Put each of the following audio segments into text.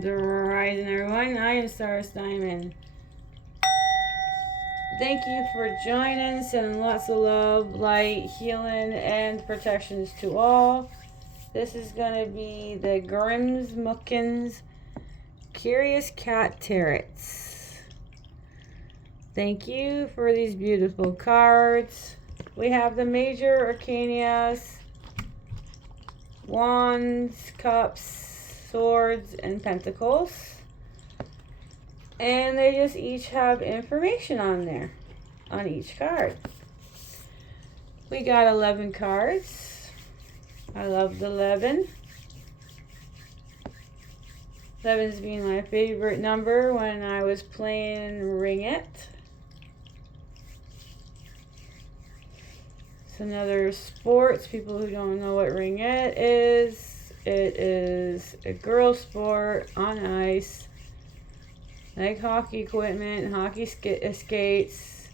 Grand Rising, everyone. I am Stars Diamond. Thank you for joining. Sending lots of love, light, healing, and protections to all. This is going to be the Grimm's Muckins Curious Cat Tarots. Thank you for these beautiful cards. We have the major arcanas, wands, cups, swords, and pentacles. And they just each have information on there, on each card. We got 11 cards. I love the 11. 11's being my favorite number when I was playing Ring It. It's another sports. People who don't know what Ring It is a girl sport on ice. Like hockey equipment, hockey skates.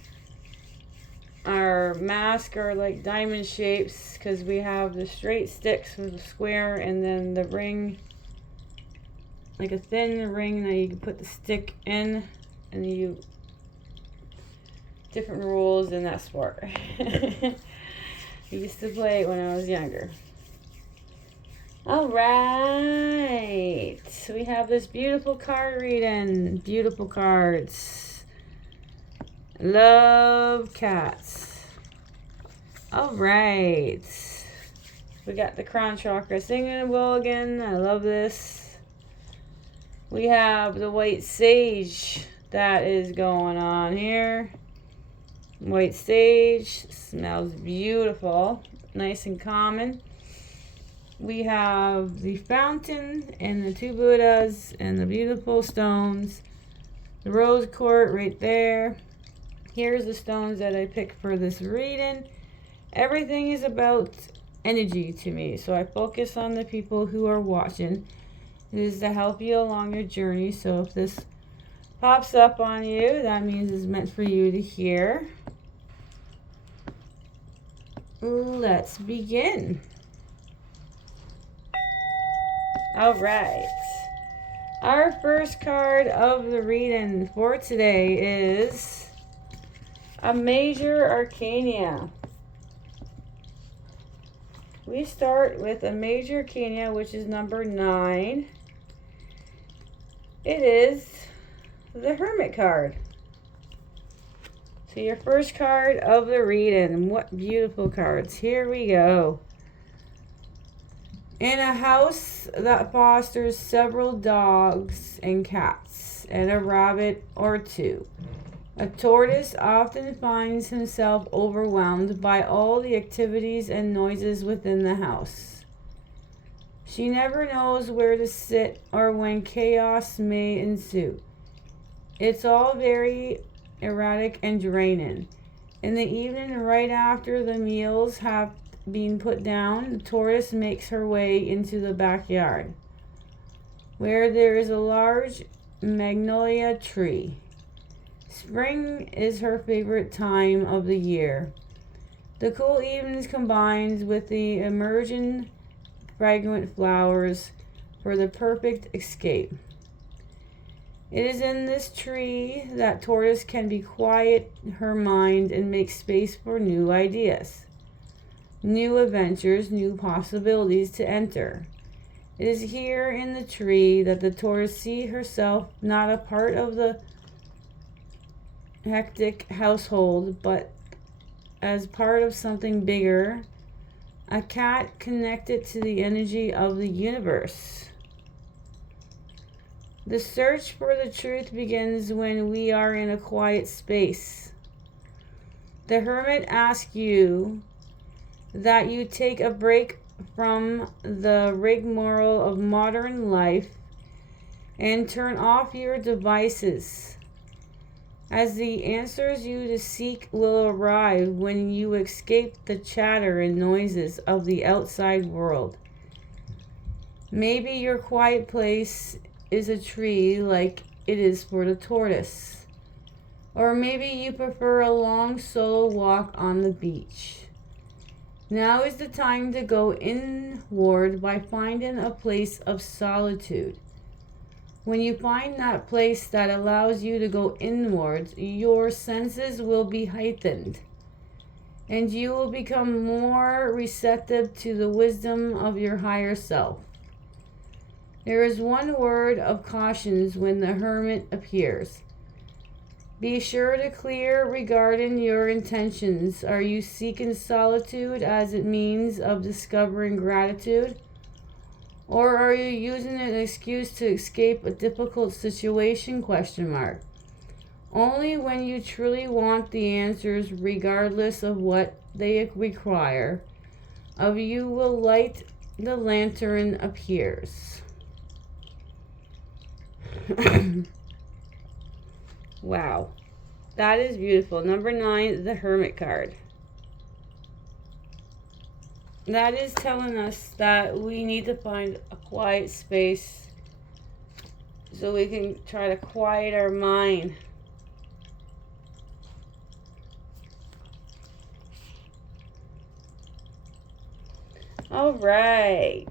Our masks are like diamond shapes because we have the straight sticks with the square and then the ring, like a thin ring that you can put the stick in, and you different rules in that sport. I used to play it when I was younger. All right, so we have this beautiful card reading. Beautiful cards. Love cats. All right, we got the crown chakra singing bowl again. I love this. We have the white sage that is going on here. White sage smells beautiful, nice and common. We have the fountain and the two Buddhas and the beautiful stones. The rose quartz right there. Here's the stones that I picked for this reading. Everything is about energy to me, so I focus on the people who are watching. It is to help you along your journey, so if this pops up on you, that means it's meant for you to hear. Let's begin. All right. Our first card of the reading for today is a major arcana. We start with a major arcana, which is number 9. It is the Hermit card. So your first card of the reading. What beautiful cards. Here we go. In a house that fosters several dogs and cats and a rabbit or two, a tortoise often finds himself overwhelmed by all the activities and noises within the house. She never knows where to sit or when chaos may ensue. It's all very erratic and draining. In the evening, right after the meals have been put down, the tortoise makes her way into the backyard, where there is a large magnolia tree. Spring is her favorite time of the year. The cool evenings combines with the emerging fragrant flowers for the perfect escape. It is in this tree that tortoise can be quiet her mind and make space for new ideas, new adventures, new possibilities to enter. It is here in the tree that the tortoise sees herself not a part of the hectic household, but as part of something bigger, a cat connected to the energy of the universe. The search for the truth begins when we are in a quiet space. The hermit asks you that you take a break from the rigmarole of modern life and turn off your devices, as the answers you seek will arrive when you escape the chatter and noises of the outside world. Maybe your quiet place is a tree like it is for the tortoise, or maybe you prefer a long solo walk on the beach. Now is the time to go inward by finding a place of solitude. When you find that place that allows you to go inwards, your senses will be heightened, and you will become more receptive to the wisdom of your higher self. There is one word of caution when the hermit appears. Be sure to clear regarding your intentions. Are you seeking solitude as a means of discovering gratitude? Or are you using an excuse to escape a difficult situation? Only when you truly want the answers, regardless of what they require of you, will light the lantern appears. Wow, that is beautiful. Number 9, the Hermit card. That is telling us that we need to find a quiet space so we can try to quiet our mind. All right.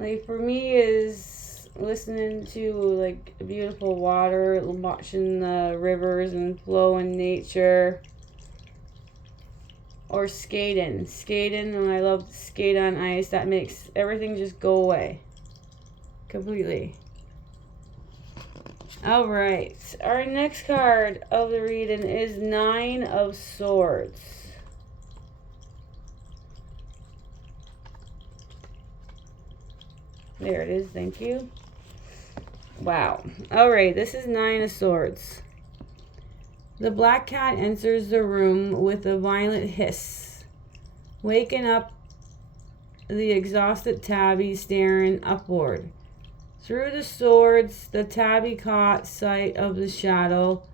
Like for me is listening to like beautiful water, watching the rivers and flow in nature. Or skating, and I love to skate on ice. That makes everything just go away completely. All right, our next card of the reading is 9 of Swords. There it is, thank you. Wow. All right, this is 9 of Swords. The black cat enters the room with a violent hiss, waking up the exhausted tabby staring upward. Through the swords, the tabby caught sight of the shadow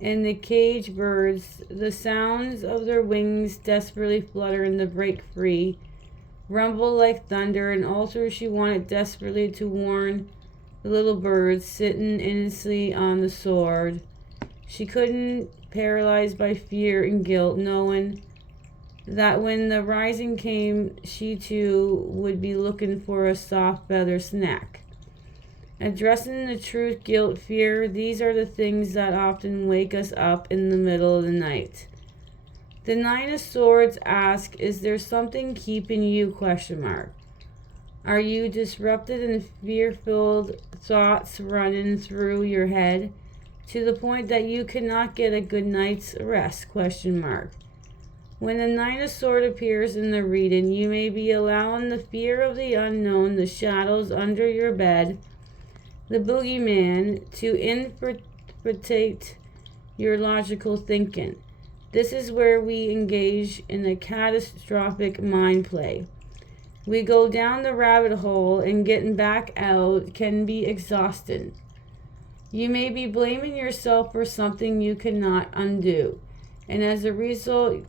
and the caged birds. The sounds of their wings desperately fluttering to break free rumble like thunder, and also she wanted desperately to warn the little birds sitting innocently on the sword. She couldn't, paralyzed by fear and guilt, knowing that when the rising came, she too would be looking for a soft feather snack. Addressing the truth, guilt, fear, these are the things that often wake us up in the middle of the night. The 9 of Swords asks, is there something keeping you? Are you disrupted and fear-filled thoughts running through your head to the point that you cannot get a good night's rest? When the 9 of Swords appears in the reading, you may be allowing the fear of the unknown, the shadows under your bed, the boogeyman, to infiltrate your logical thinking. This is where we engage in a catastrophic mind play. We go down the rabbit hole, and getting back out can be exhausting. You may be blaming yourself for something you cannot undo, and as a result,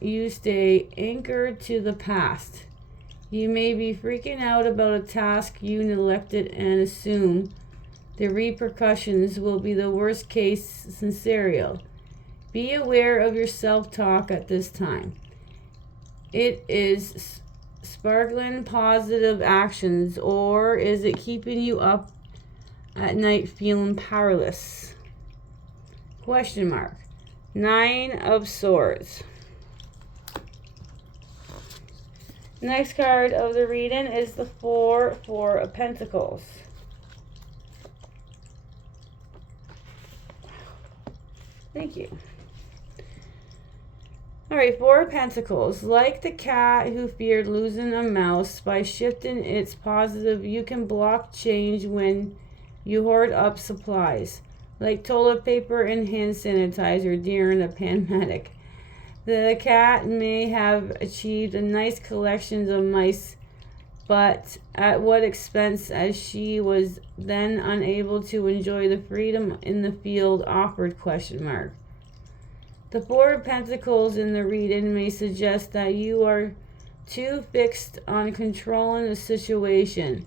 you stay anchored to the past. You may be freaking out about a task you neglected and assume the repercussions will be the worst case scenario. Be aware of your self-talk at this time. It is sparkling positive actions, or is it keeping you up at night feeling powerless? 9 of Swords. Next card of the reading is the 4 of Pentacles. Thank you. Alright, 4 of Pentacles. Like the cat who feared losing a mouse, by shifting its positive, you can block change when you hoard up supplies, like toilet paper and hand sanitizer during a pandemic. The cat may have achieved a nice collection of mice, but at what expense, as she was then unable to enjoy the freedom in the field offered? The 4 of Pentacles in the reading may suggest that you are too fixed on controlling the situation,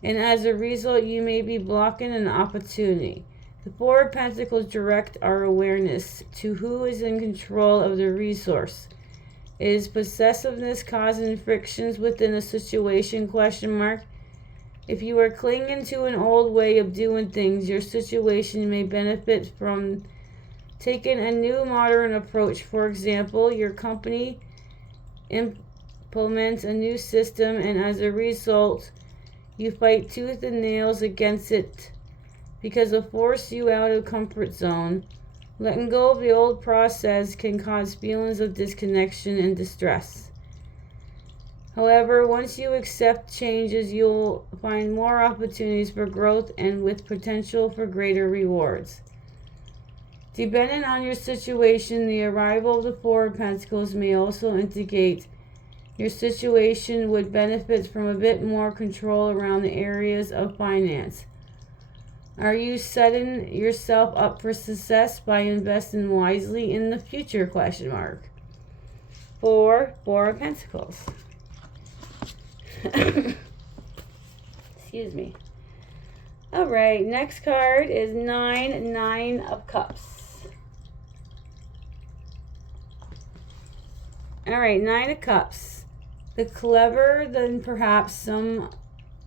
and as a result, you may be blocking an opportunity. The 4 of Pentacles direct our awareness to who is in control of the resource. Is possessiveness causing frictions within a situation? If you are clinging to an old way of doing things, your situation may benefit from taking a new modern approach. For example, your company implements a new system, and as a result, you fight tooth and nails against it because it forces you out of comfort zone. Letting go of the old process can cause feelings of disconnection and distress. However, once you accept changes, you'll find more opportunities for growth and with potential for greater rewards. Depending on your situation, the arrival of the Four of Pentacles may also indicate your situation would benefit from a bit more control around the areas of finance. Are you setting yourself up for success by investing wisely in the future? Four of Pentacles. Excuse me. All right, next card is Nine of Cups. All right, Nine of Cups. The clever, than perhaps some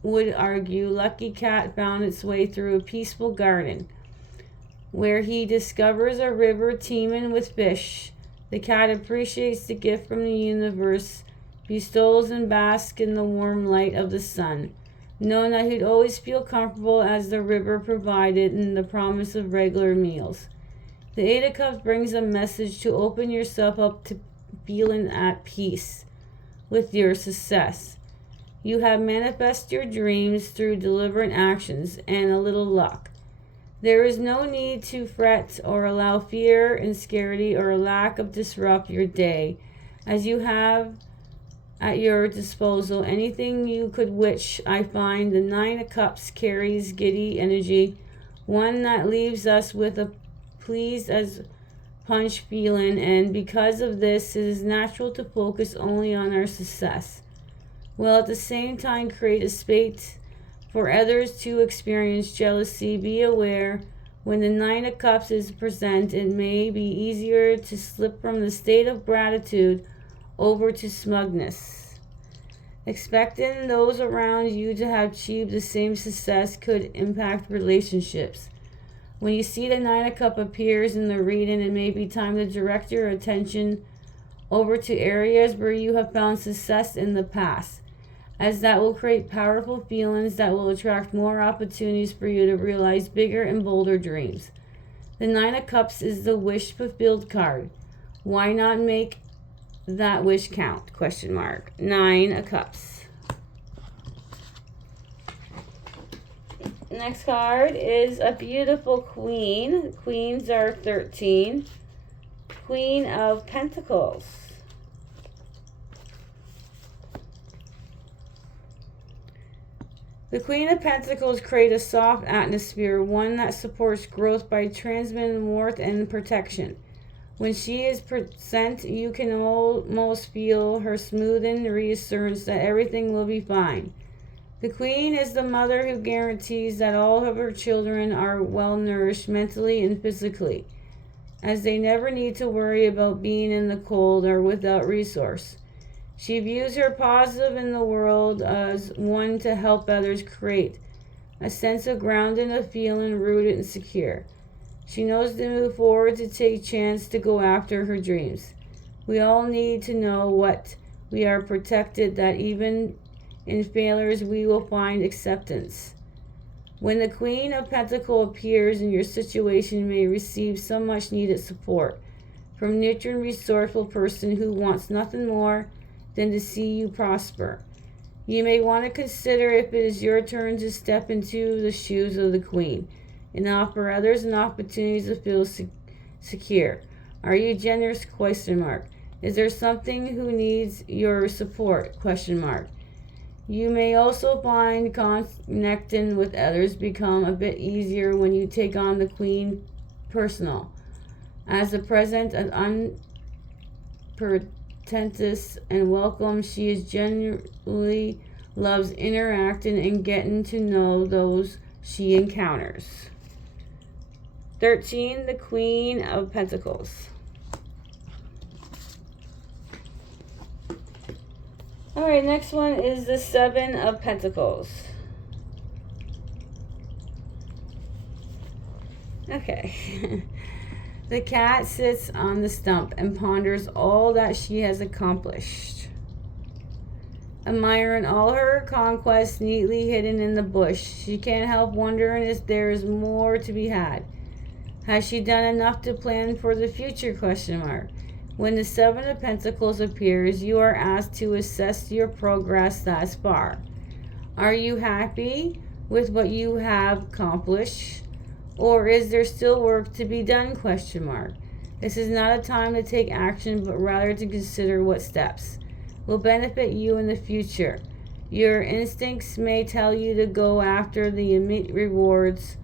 would argue, lucky cat found its way through a peaceful garden where he discovers a river teeming with fish. The cat appreciates the gift from the universe, bestows and basks in the warm light of the sun, knowing that he'd always feel comfortable as the river provided and the promise of regular meals. The Eight of Cups brings a message to open yourself up to feeling at peace with your success. You have manifested your dreams through deliberate actions and a little luck. There is no need to fret or allow fear and scarcity or lack of disrupt your day, as you have at your disposal anything you could wish. I find the Nine of Cups carries giddy energy, one that leaves us with a pleased as punch feeling, and because of this, it is natural to focus only on our success, while at the same time create a space for others to experience jealousy. Be aware, when the Nine of Cups is present, it may be easier to slip from the state of gratitude over to smugness. Expecting those around you to have achieved the same success could impact relationships. When you see the Nine of Cups appears in the reading, it may be time to direct your attention over to areas where you have found success in the past, as that will create powerful feelings that will attract more opportunities for you to realize bigger and bolder dreams. The Nine of Cups is the wish fulfilled card. Why not make that wish count? Nine of Cups. Next card is a beautiful queen. Queens are 13. Queen of Pentacles. The Queen of Pentacles creates a soft atmosphere, one that supports growth by transmitting warmth and protection. When she is present, you can almost feel her smoothing reassurance that everything will be fine. The Queen is the mother who guarantees that all of her children are well nourished mentally and physically, as they never need to worry about being in the cold or without resource. She views her positive in the world as one to help others create a sense of grounding, of feeling rooted and secure. She knows to move forward, to take chance, to go after her dreams. We all need to know what we are protected, that even in failures we will find acceptance. When the Queen of Pentacles appears in your situation, you may receive some much needed support from a nurturing, resourceful person who wants nothing more than to see you prosper. You may want to consider if it is your turn to step into the shoes of the Queen and offer others an opportunity to feel secure. Are you generous? Is there something who needs your support? You may also find connecting with others become a bit easier when you take on the Queen personal. As a present and unpretentious and welcome, she is genuinely loves interacting and getting to know those she encounters. 13, the Queen of Pentacles. Alright, next one is the Seven of Pentacles. Okay. The cat sits on the stump and ponders all that she has accomplished, admiring all her conquests neatly hidden in the bush. She can't help wondering if there is more to be had. Has she done enough to plan for the future? When the Seven of Pentacles appears, you are asked to assess your progress thus far. Are you happy with what you have accomplished? Or is there still work to be done? This is not a time to take action, but rather to consider what steps will benefit you in the future. Your instincts may tell you to go after the immediate rewards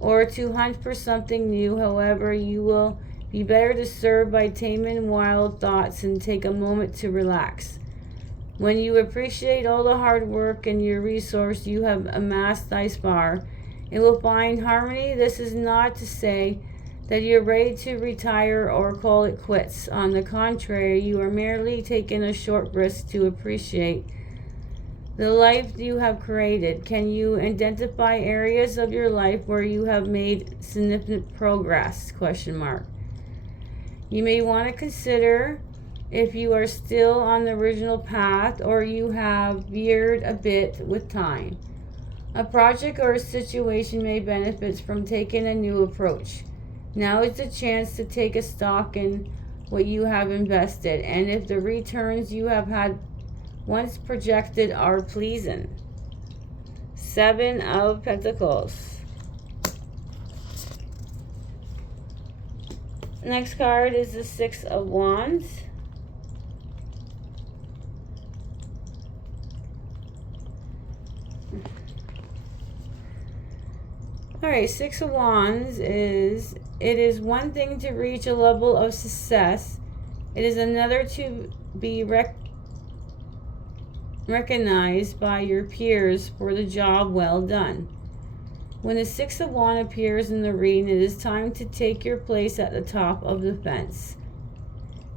or to hunt for something new. However, you will be better to serve by taming wild thoughts and take a moment to relax. When you appreciate all the hard work and your resource you have amassed thus far, it will find harmony. This is not to say that you're ready to retire or call it quits. On the contrary, you are merely taking a short risk to appreciate the life you have created. Can you identify areas of your life where you have made significant progress? You may want to consider if you are still on the original path or you have veered a bit with time. A project or a situation may benefit from taking a new approach. Now is the chance to take a stock in what you have invested and if the returns you have had once projected are pleasing. Seven of Pentacles. Next card is the Six of Wands. Alright, Six of Wands is, it is one thing to reach a level of success. It is another to be recognized by your peers for the job well done. When the Six of Wands appears in the reading, it is time to take your place at the top of the fence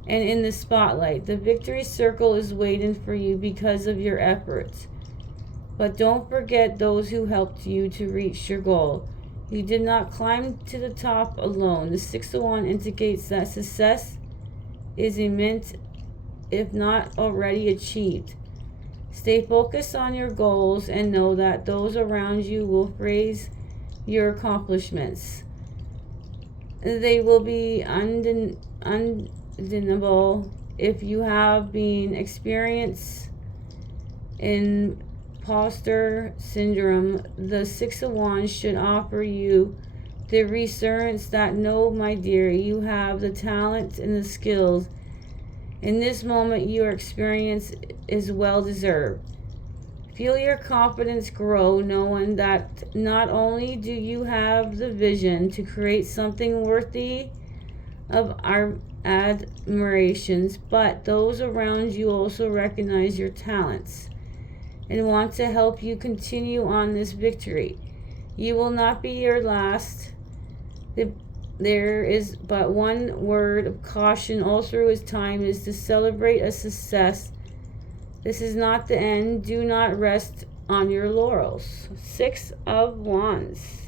and in the spotlight. The victory circle is waiting for you because of your efforts. But don't forget those who helped you to reach your goal. You did not climb to the top alone. The Six of Wands indicates that success is imminent, if not already achieved. Stay focused on your goals and know that those around you will praise your accomplishments. They will be undeniable. If you have been experienced in imposter syndrome, the Six of Wands should offer you the reassurance that no, my dear, you have the talent and the skills. In this moment, your experience is well deserved. Feel your confidence grow, knowing that not only do you have the vision to create something worthy of our admirations, but those around you also recognize your talents and want to help you continue on this victory. You will not be your last. There is but one word of caution all through his time is to celebrate a success. This is not the end. Do not rest on your laurels. Six of Wands.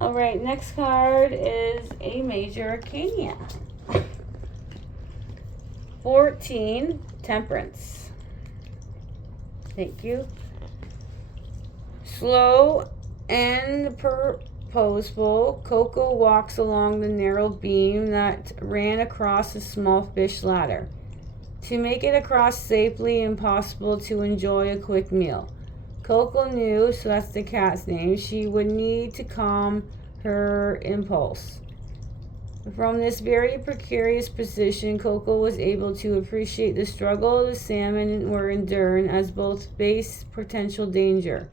Alright, next card is a major arcana. 14, Temperance. Thank you. Slow and purposeful, Coco walks along the narrow beam that ran across a small fish ladder. To make it across safely and possible to enjoy a quick meal. Coco knew, so that's the cat's name, she would need to calm her impulse. From this very precarious position, Coco was able to appreciate the struggle the salmon were enduring as both face potential danger.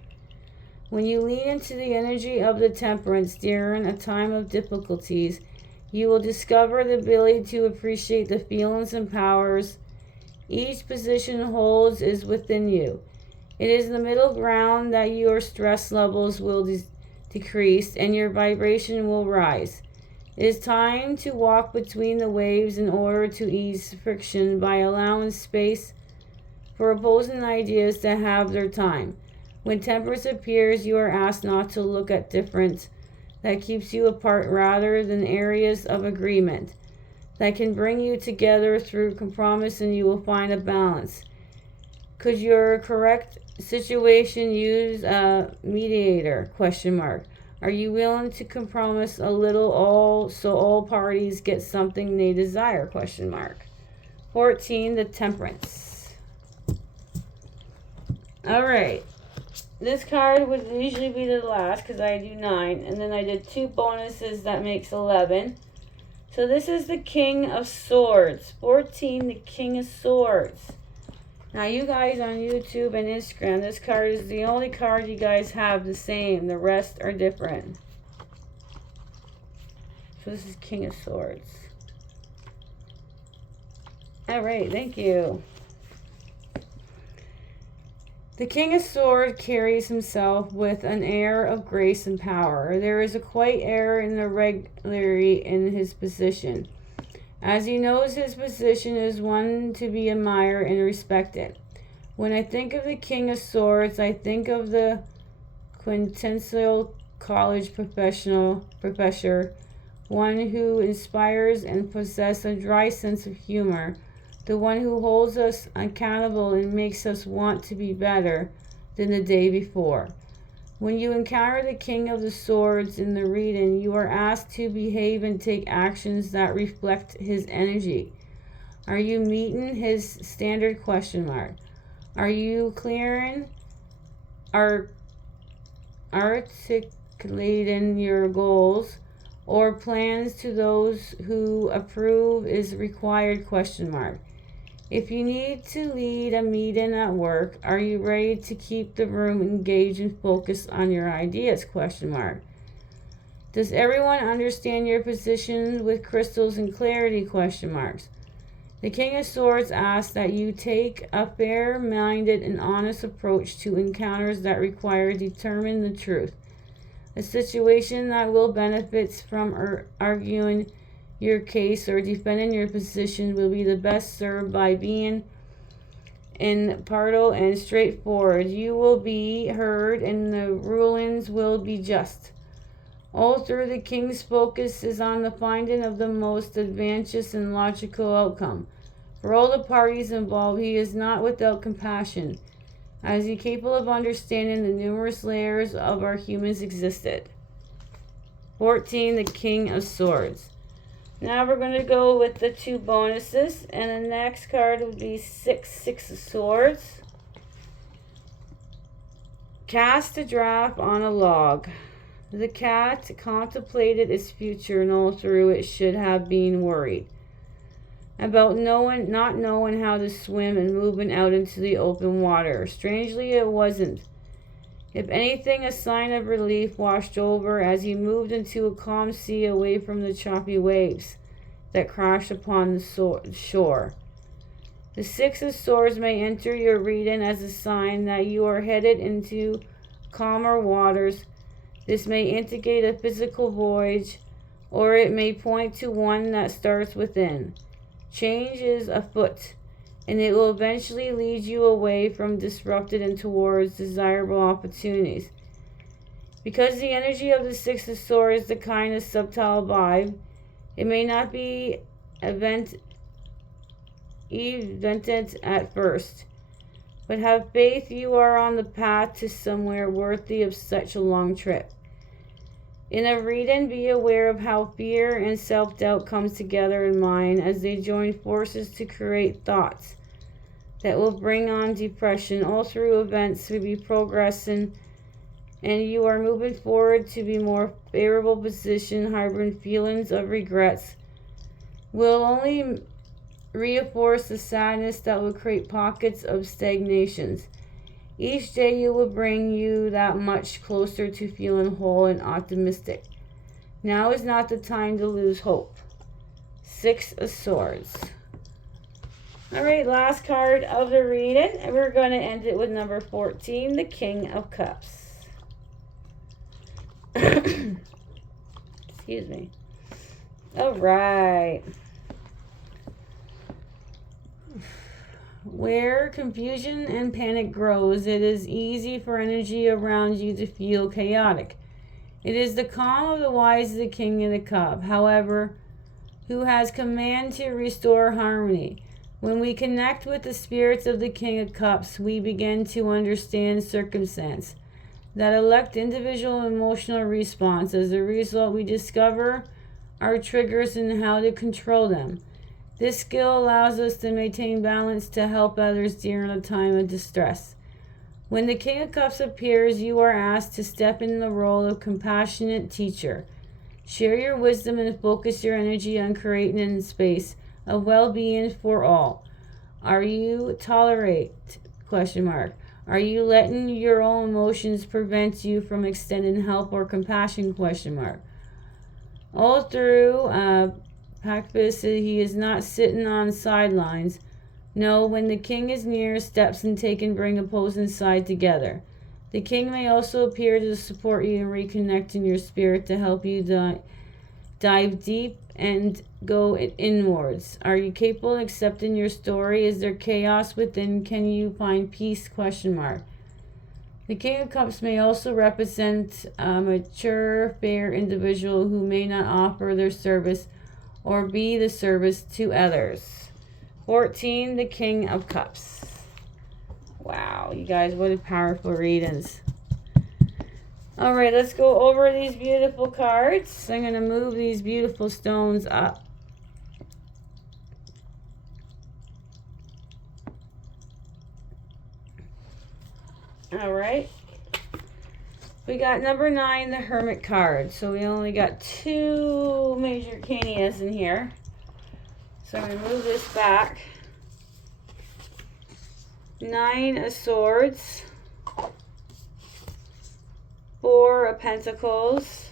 When you lean into the energy of the temperance during a time of difficulties, you will discover the ability to appreciate the feelings and powers each position holds is within you. It is the middle ground that your stress levels will decrease and your vibration will rise. It is time to walk between the waves in order to ease friction by allowing space for opposing ideas to have their time. When temperance appears, you are asked not to look at different that keeps you apart rather than areas of agreement that can bring you together through compromise, and you will find a balance. Could your correct situation use a mediator? Question mark. Are you willing to compromise a little so all parties get something they desire? Question mark. 14, the Temperance. All right. This card would usually be the last because I do 9, and then I did 2 bonuses, that makes 11. So this is the King of Swords. 14, the King of Swords. Now you guys on YouTube and Instagram, this card is the only card you guys have the same. The rest are different. So this is King of Swords. Alright, thank you. The King of Swords carries himself with an air of grace and power. There is a quiet air and irregularity in his position, as he knows his position is one to be admired and respected. When I think of the King of Swords, I think of the quintessential college professor, one who inspires and possesses a dry sense of humor, the one who holds us accountable and makes us want to be better than the day before. When you encounter the King of the Swords in the reading, you are asked to behave and take actions that reflect his energy. Are you meeting his standard? Question mark. Are you clearing, articulating your goals or plans to those who approve is required? Question mark. If you need to lead a meeting at work, are you ready to keep the room engaged and focused on your ideas? Question mark. Does everyone understand your position with crystals and clarity? Question marks. The King of Swords asks that you take a fair-minded and honest approach to encounters that require determine the truth. A situation that will benefit from arguing your case or defending your position will be the best served by being impartial and straightforward. You will be heard and the rulings will be just. All through, the King's focus is on the finding of the most advantageous and logical outcome. For all the parties involved, he is not without compassion, as he is capable of understanding the numerous layers of our humans existed. 14, the King of Swords. Now we're going to go with the 2 bonuses, and the next card will be 6 of Swords. Cast a draft on a log. The cat contemplated its future, and all through it should have been worried about not knowing how to swim and moving out into the open water. Strangely, it wasn't. If anything, a sign of relief washed over as he moved into a calm sea away from the choppy waves that crashed upon the shore. The 6 of Swords may enter your reading as a sign that you are headed into calmer waters. This may indicate a physical voyage, or it may point to one that starts within. Change is afoot, and it will eventually lead you away from disrupted and towards desirable opportunities. Because the energy of the 6 of Swords is the kind of subtle vibe, it may not be evented at first, but have faith you are on the path to somewhere worthy of such a long trip. In a reading, be aware of how fear and self-doubt comes together in mind as they join forces to create thoughts that will bring on depression. All through, events will be progressing and you are moving forward to be more favorable position. Harboring feelings of regrets will only reinforce the sadness that will create pockets of stagnations. Each day you will bring you that much closer to feeling whole and optimistic. Now is not the time to lose hope. 6 of Swords. Alright, last card of the reading, and we're going to end it with number 14, the King of Cups. Excuse me. Alright. Where confusion and panic grows, it is easy for energy around you to feel chaotic. It is the calm of the wise, the king of the cup, however, who has command to restore harmony. When we connect with the spirits of the King of Cups, we begin to understand circumstance that elect individual emotional response. As a result, we discover our triggers and how to control them. This skill allows us to maintain balance to help others during a time of distress. When the King of Cups appears, you are asked to step in the role of compassionate teacher. Share your wisdom and focus your energy on creating a space of well-being for all. Are you tolerate? ? Are you letting your own emotions prevent you from extending help or compassion ? All through Pactus, he is not sitting on sidelines. No, when the king is near, steps and take and bring opposing side together. The king may also appear to support you in reconnecting your spirit to help you dive deep and go inwards. Are you capable of accepting your story? Is there chaos within? Can you find peace ? The King of Cups may also represent a mature, fair individual who may not offer their service or be the service to others. 14, the King of Cups. Wow, you guys, what a powerful readings. All right, let's go over these beautiful cards. I'm going to move these beautiful stones up. All right. We got number 9, the Hermit card. So we only got 2 major arcanas in here. So I'm going to move this back. 9 of Swords. 4 of Pentacles.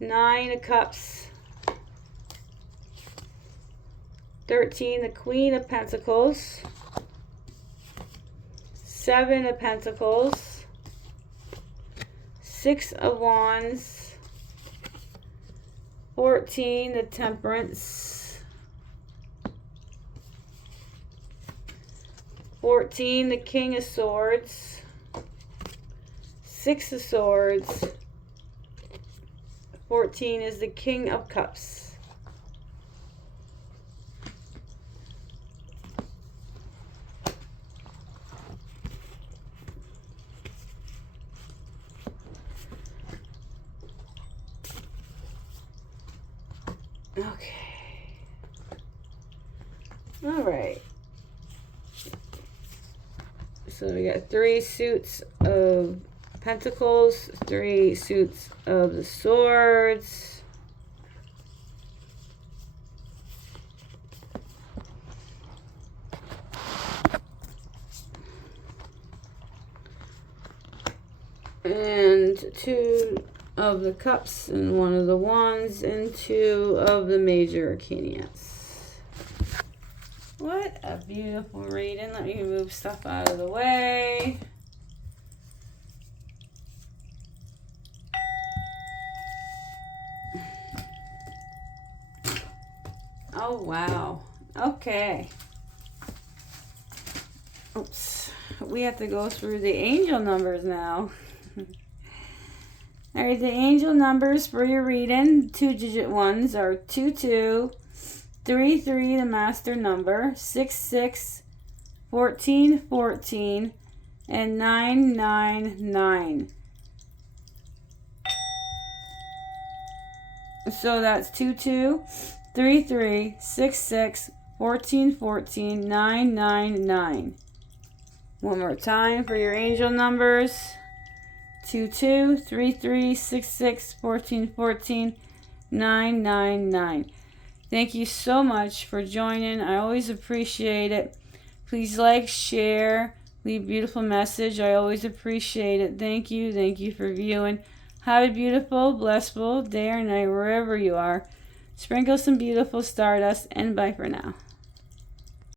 9 of Cups. 13, the Queen of Pentacles. 7 of Pentacles. 6 of Wands. 14, the Temperance. 14, the King of Swords. 6 of Swords. 14 is the King of Cups. Okay. All right. So we got 3 suits of Pentacles, 3 suits of the Swords. And 2 of the Cups and 1 of the Wands and 2 of the major arcanas. What a beautiful reading. Let me move stuff out of the way. Oh, wow. Okay. Oops. We have to go through the angel numbers now. All right, the angel numbers for your reading, 2-digit ones, are 22, 33, the master number, 66, 14, 14, and 999. So that's 22, 33, 66, 14, 14, 999. One more time for your angel numbers. 22, 33, 66, 14, 14, 999. Thank you so much for joining. I always appreciate it. Please like, share, leave a beautiful message. I always appreciate it. Thank you. Thank you for viewing. Have a beautiful, blissful day or night wherever you are. Sprinkle some beautiful stardust and bye for now.